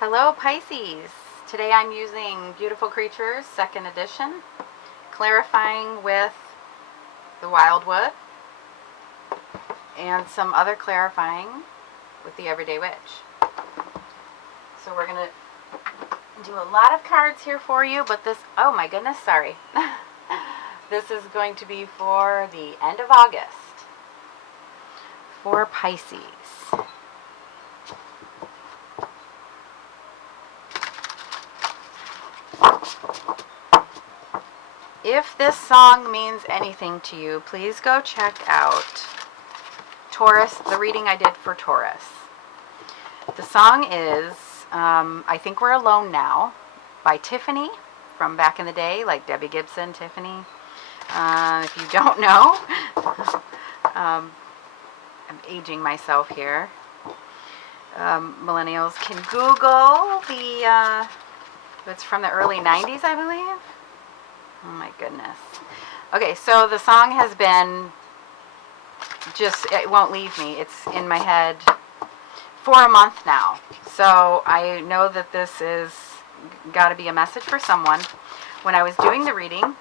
Hello Pisces. Today I'm using Beautiful Creatures, 2nd edition, clarifying with the Wildwood, and some other clarifying with the Everyday Witch. So we're going to do a lot of cards here for you, but this, oh my goodness, sorry. This is going to be for the end of August for Pisces. If this song means anything to you, please go check out Taurus, the reading I did for Taurus. The song is I Think We're Alone Now by Tiffany from back in the day, like Debbie Gibson, Tiffany. If you don't know, I'm aging myself here. Millennials can Google it's from the early 90s, I believe. Oh my goodness. Okay, so the song has been it won't leave me. It's in my head for a month now. So I know that this is got to be a message for someone. When I was doing the reading,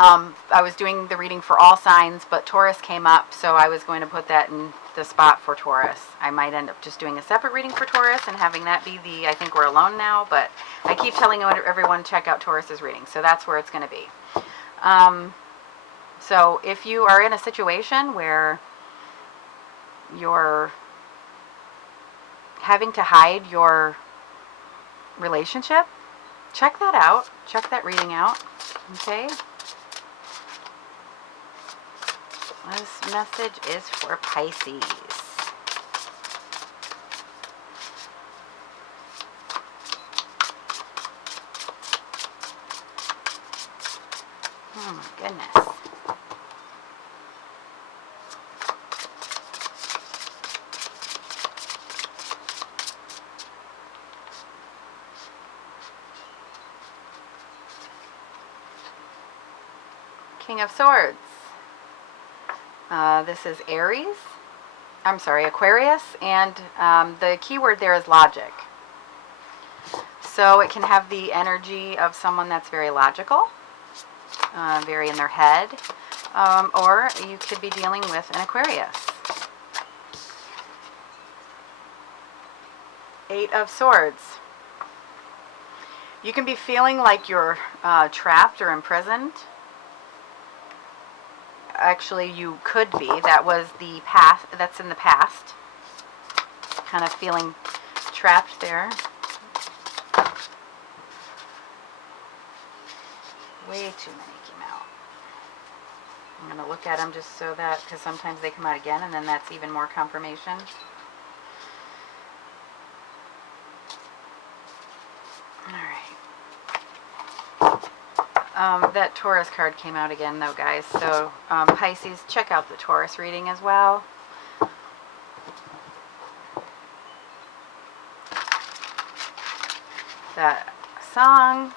I was doing the reading for all signs, but Taurus came up, so I was going to put that in the spot for Taurus. I might end up just doing a separate reading for Taurus and having that be the I Think We're Alone Now, but I keep telling everyone to check out Taurus's reading, so that's where it's going to be. So if you are in a situation where you're having to hide your relationship, check that out. Check that reading out, okay? This message is for Pisces. Oh my goodness. King of Swords. This is Aries. I'm sorry, Aquarius, and the key word there is logic. So it can have the energy of someone that's very logical, very in their head, or you could be dealing with an Aquarius. 8 of Swords. You can be feeling like you're trapped or imprisoned. Actually, you could be. That was the past. That's in the past. Kind of feeling trapped there. Way too many came out. I'm going to look at them just so that, because sometimes they come out again, and then that's even more confirmation. That Taurus card came out again, though, guys. So, Pisces, check out the Taurus reading as well. That song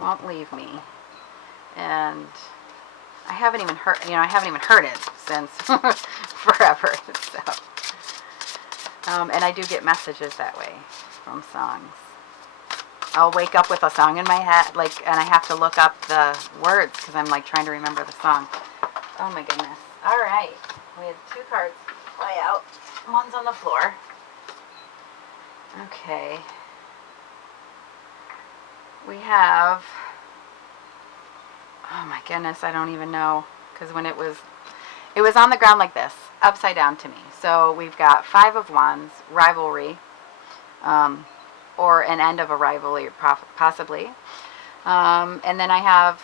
won't leave me, and I haven't even heard. I haven't even heard it since forever. So, and I do get messages that way from songs. I'll wake up with a song in my head, and I have to look up the words because I'm trying to remember the song. Oh my goodness. All right. We have 2 cards fly out. One's on the floor. Okay. We have, oh my goodness, I don't even know, because when it was on the ground like this, upside down to me. So we've got 5 of Wands, rivalry, or an end of a rivalry, possibly. And then I have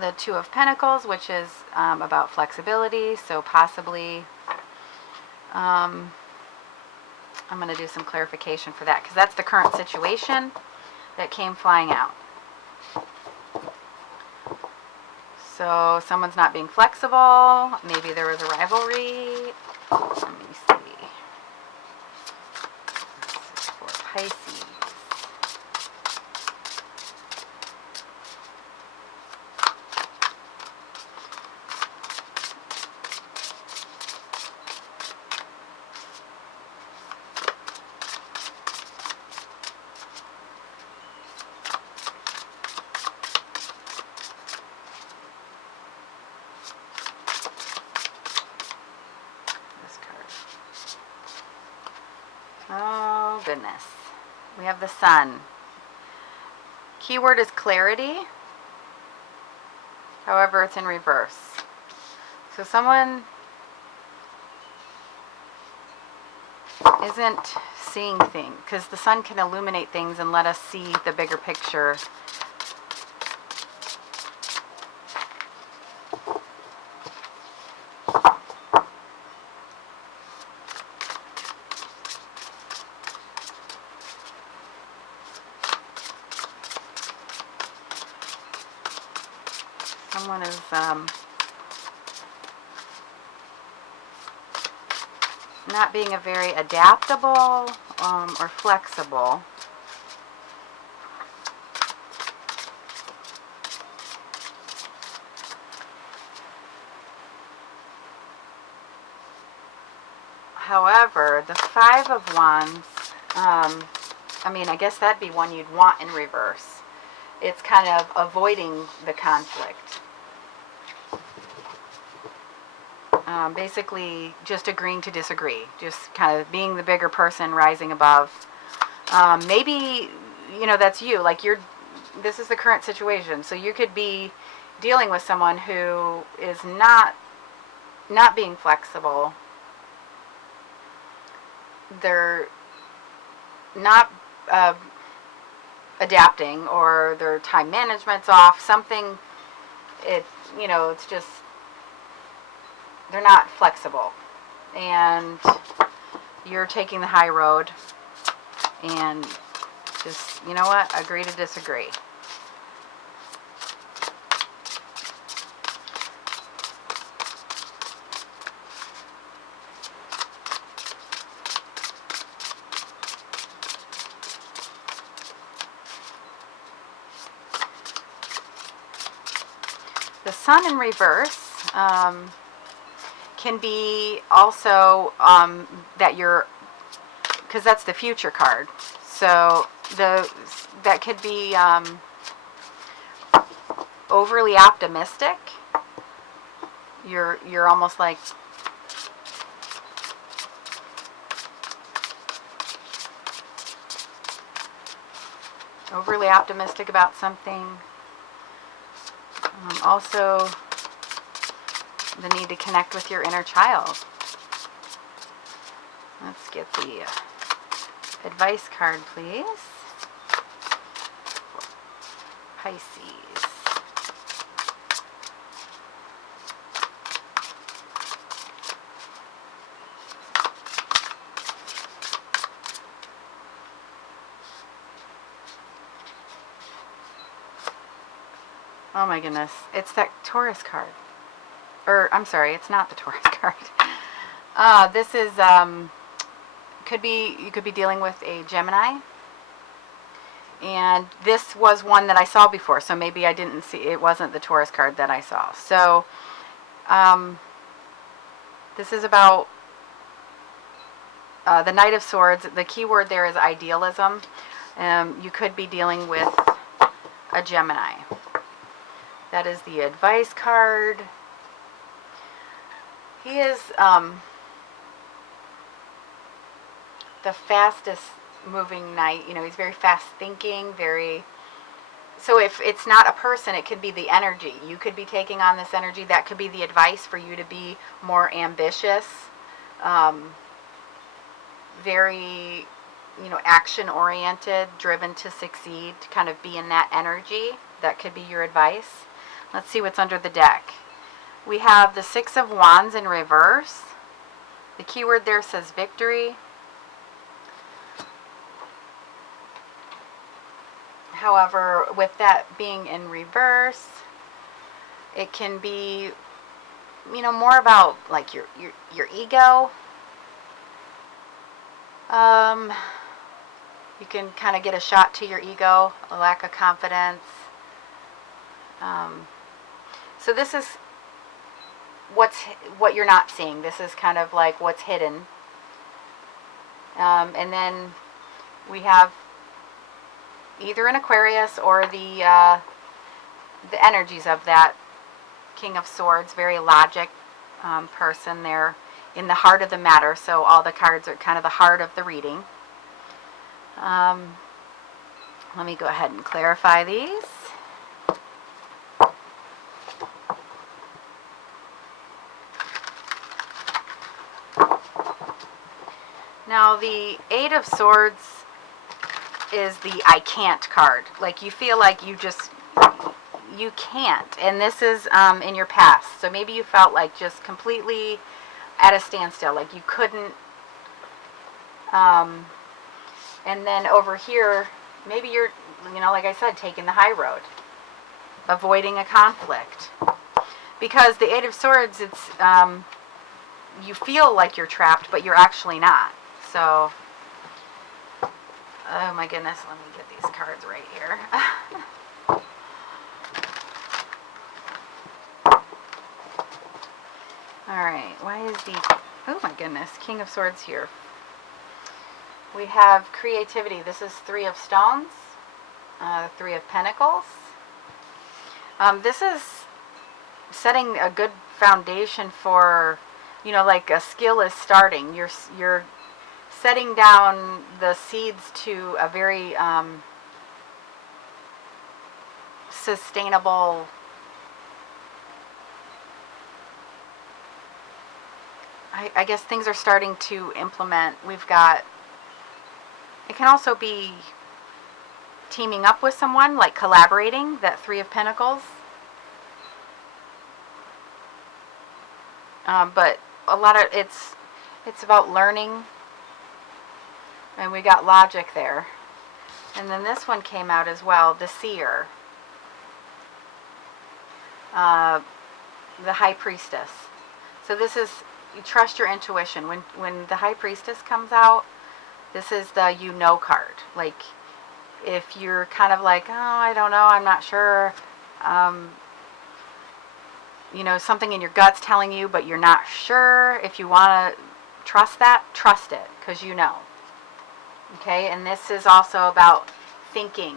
the 2 of Pentacles, which is about flexibility. So possibly, I'm going to do some clarification for that, because that's the current situation that came flying out. So someone's not being flexible. Maybe there was a rivalry. Let me see. This is for Pisces. Oh, goodness. We have the Sun. Keyword is clarity. However, it's in reverse. So someone isn't seeing things, because the Sun can illuminate things and let us see the bigger picture. Someone is not being a very adaptable or flexible. However, the Five of Wands, I mean, I guess that'd be one you'd want in reverse. It's kind of avoiding the conflict. Basically, just agreeing to disagree. Just kind of being the bigger person, rising above. Maybe, you know, that's you. Like, this is the current situation. So you could be dealing with someone who is not being flexible. They're not adapting, or their time management's off. Something, you know, it's just, they're not flexible, and you're taking the high road, and just, you know what, agree to disagree. The Sun in reverse can be also that you're, because that's the future card. So that could be overly optimistic. You're almost like overly optimistic about something. Also, the need to connect with your inner child. Let's get the advice card, please. Pisces. Oh my goodness, it's that Taurus card. Or, I'm sorry, it's not the Taurus card. This is, you could be dealing with a Gemini. And this was one that I saw before, so maybe I didn't see, it wasn't the Taurus card that I saw. So, this is about the Knight of Swords. The key word there is idealism. You could be dealing with a Gemini. That is the advice card. He is the fastest moving knight. You know, he's very fast thinking, very... So if it's not a person, it could be the energy. You could be taking on this energy. That could be the advice for you to be more ambitious. Very, you know, action-oriented, driven to succeed, to kind of be in that energy. That could be your advice. Let's see what's under the deck. We have the Six of Wands in reverse. The keyword there says victory. However, with that being in reverse, it can be, you know, more about like your ego. You can kind of get a shot to your ego, a lack of confidence. So this is what you're not seeing. This is kind of like what's hidden. And then we have either an Aquarius or the energies of that King of Swords, very logic person there in the heart of the matter. So all the cards are kind of the heart of the reading. Let me go ahead and clarify these. Now, the Eight of Swords is the I can't card. Like, you feel like you can't. And this is in your past. So maybe you felt like just completely at a standstill. Like you couldn't. And then over here, maybe you're, like I said, taking the high road. Avoiding a conflict. Because the Eight of Swords, it's, you feel like you're trapped, but you're actually not. So, oh my goodness, let me get these cards right here. Alright, why is the, oh my goodness, King of Swords here. We have creativity. This is Three of Stones, Three of Pentacles. This is setting a good foundation for, like a skill is starting. You're setting down the seeds to a very sustainable, I guess things are starting to implement. We've got, it can also be teaming up with someone, like collaborating, that Three of Pentacles. But a lot of it's about learning. And we got logic there. And then this one came out as well, the Seer. The High Priestess. So this is, you trust your intuition. When the High Priestess comes out, this is the card. Like, if you're kind of like, oh, I don't know, I'm not sure. Something in your gut's telling you, but you're not sure. If you want to trust that, trust it, because you know. Okay, and this is also about thinking,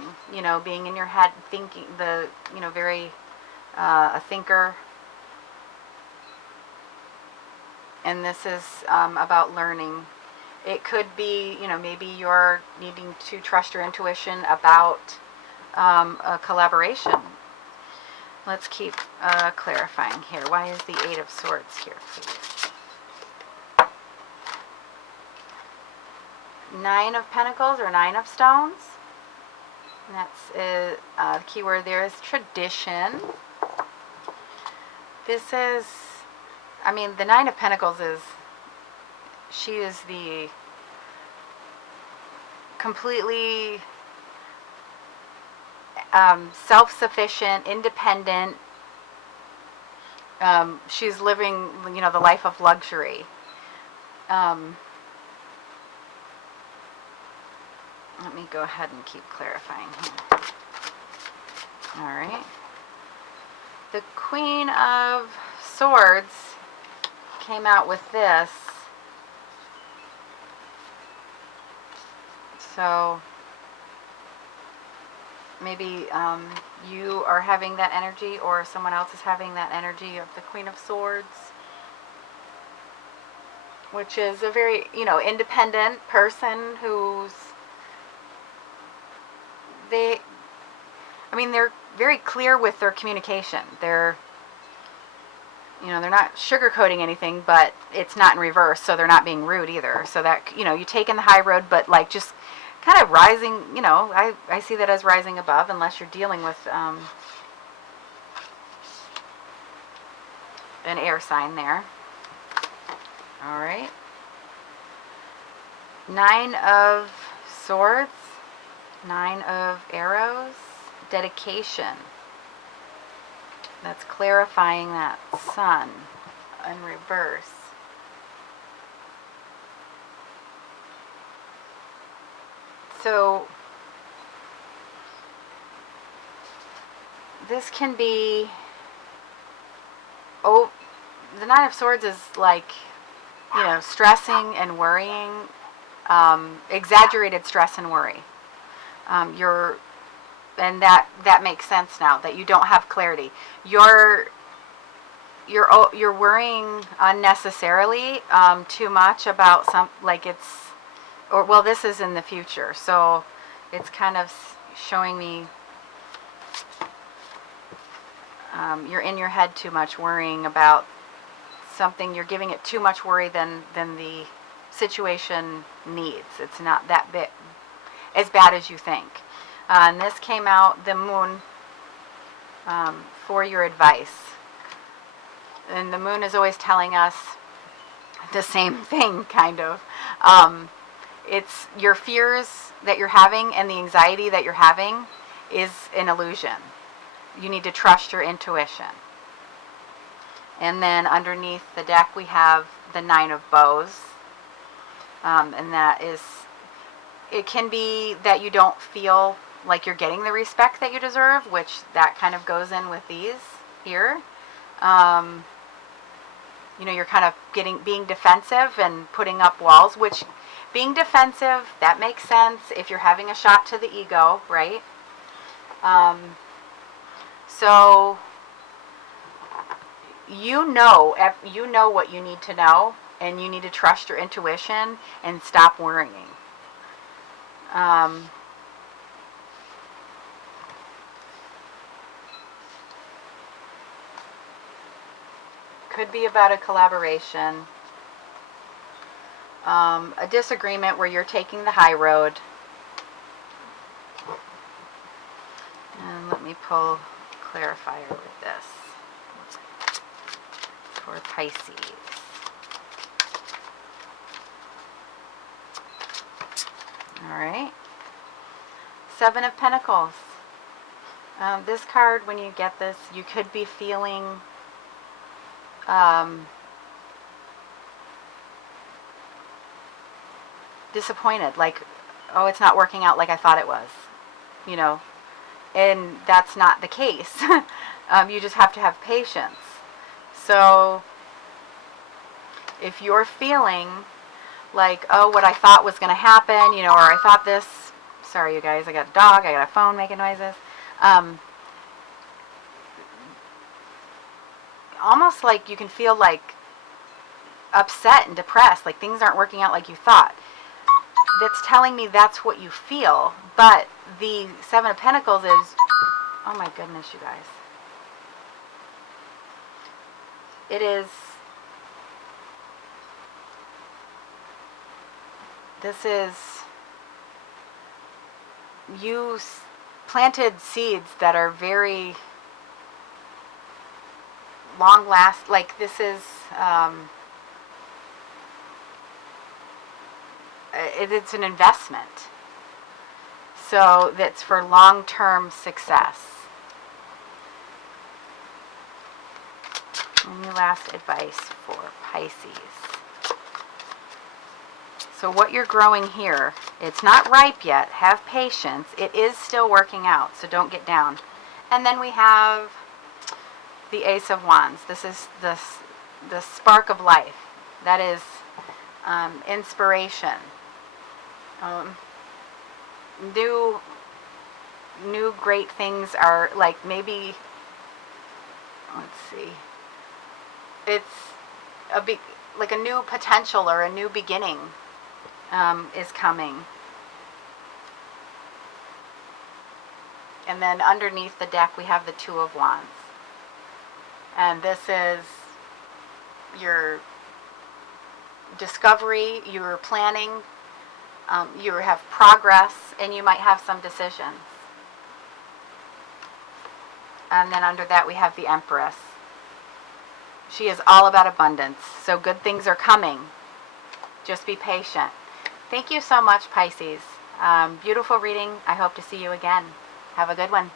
being in your head, thinking, very a thinker. And this is about learning. It could be, maybe you're needing to trust your intuition about a collaboration. Let's keep clarifying here. Why is the Eight of Swords here, please? Nine of Pentacles or Nine of Stones. And that's the key word there is tradition. This is, the Nine of Pentacles is, she is the completely self-sufficient, independent. She's living, the life of luxury. Let me go ahead and keep clarifying here. All right. The Queen of Swords came out with this. So maybe you are having that energy, or someone else is having that energy of the Queen of Swords, which is a very, independent person who's, they're very clear with their communication. They're not sugarcoating anything, but it's not in reverse, so they're not being rude either. So that, you take in the high road, but like just kind of rising, I see that as rising above, unless you're dealing with an air sign there. All right. Nine of Swords, Nine of Arrows, dedication. That's clarifying that Sun in reverse. So this can be, the Nine of Swords is like, stressing and worrying, exaggerated stress and worry. And that makes sense now that you don't have clarity. You're worrying unnecessarily, too much about it's or well, this is in the future, so it's kind of showing me you're in your head too much, worrying about something. You're giving it too much worry than the situation needs. It's not that bit as bad as you think. And this came out, the moon, for your advice. And the moon is always telling us the same thing, kind of. It's your fears that you're having and the anxiety that you're having is an illusion. You need to trust your intuition. And then underneath the deck we have the Nine of Bows. And that is, it can be that you don't feel like you're getting the respect that you deserve, which that kind of goes in with these here. You know, you're kind of being defensive and putting up walls, which being defensive, that makes sense if you're having a shot to the ego, right? So you know what you need to know, and you need to trust your intuition and stop worrying. Could be about a collaboration, a disagreement where you're taking the high road. And let me pull clarifier with this for Pisces. All right. Seven of Pentacles. This card, when you get this, you could be feeling disappointed, like, oh, it's not working out like I thought it was, you know, and that's not the case. You just have to have patience. So if you're feeling like, oh, what I thought was going to happen, you know, or I thought this, sorry you guys, I got a dog, I got a phone making noises, almost like you can feel like upset and depressed, like things aren't working out like you thought. That's telling me that's what you feel. But the Seven of Pentacles is, oh my goodness, you guys. It is, this is, you planted seeds that are very long last, like this is, it's an investment. So that's for long-term success. Any last advice for Pisces? So what you're growing here, it's not ripe yet. Have patience. It is still working out, so don't get down. And then we have the Ace of Wands. This is the spark of life. That is inspiration. New great things are, like, maybe, let's see, it's like a new potential or a new beginning is coming. And then underneath the deck we have the Two of Wands. And this is your discovery, your planning, you have progress, and you might have some decisions. And then under that we have the Empress. She is all about abundance. So good things are coming. Just be patient. Thank you so much, Pisces. Beautiful reading. I hope to see you again. Have a good one.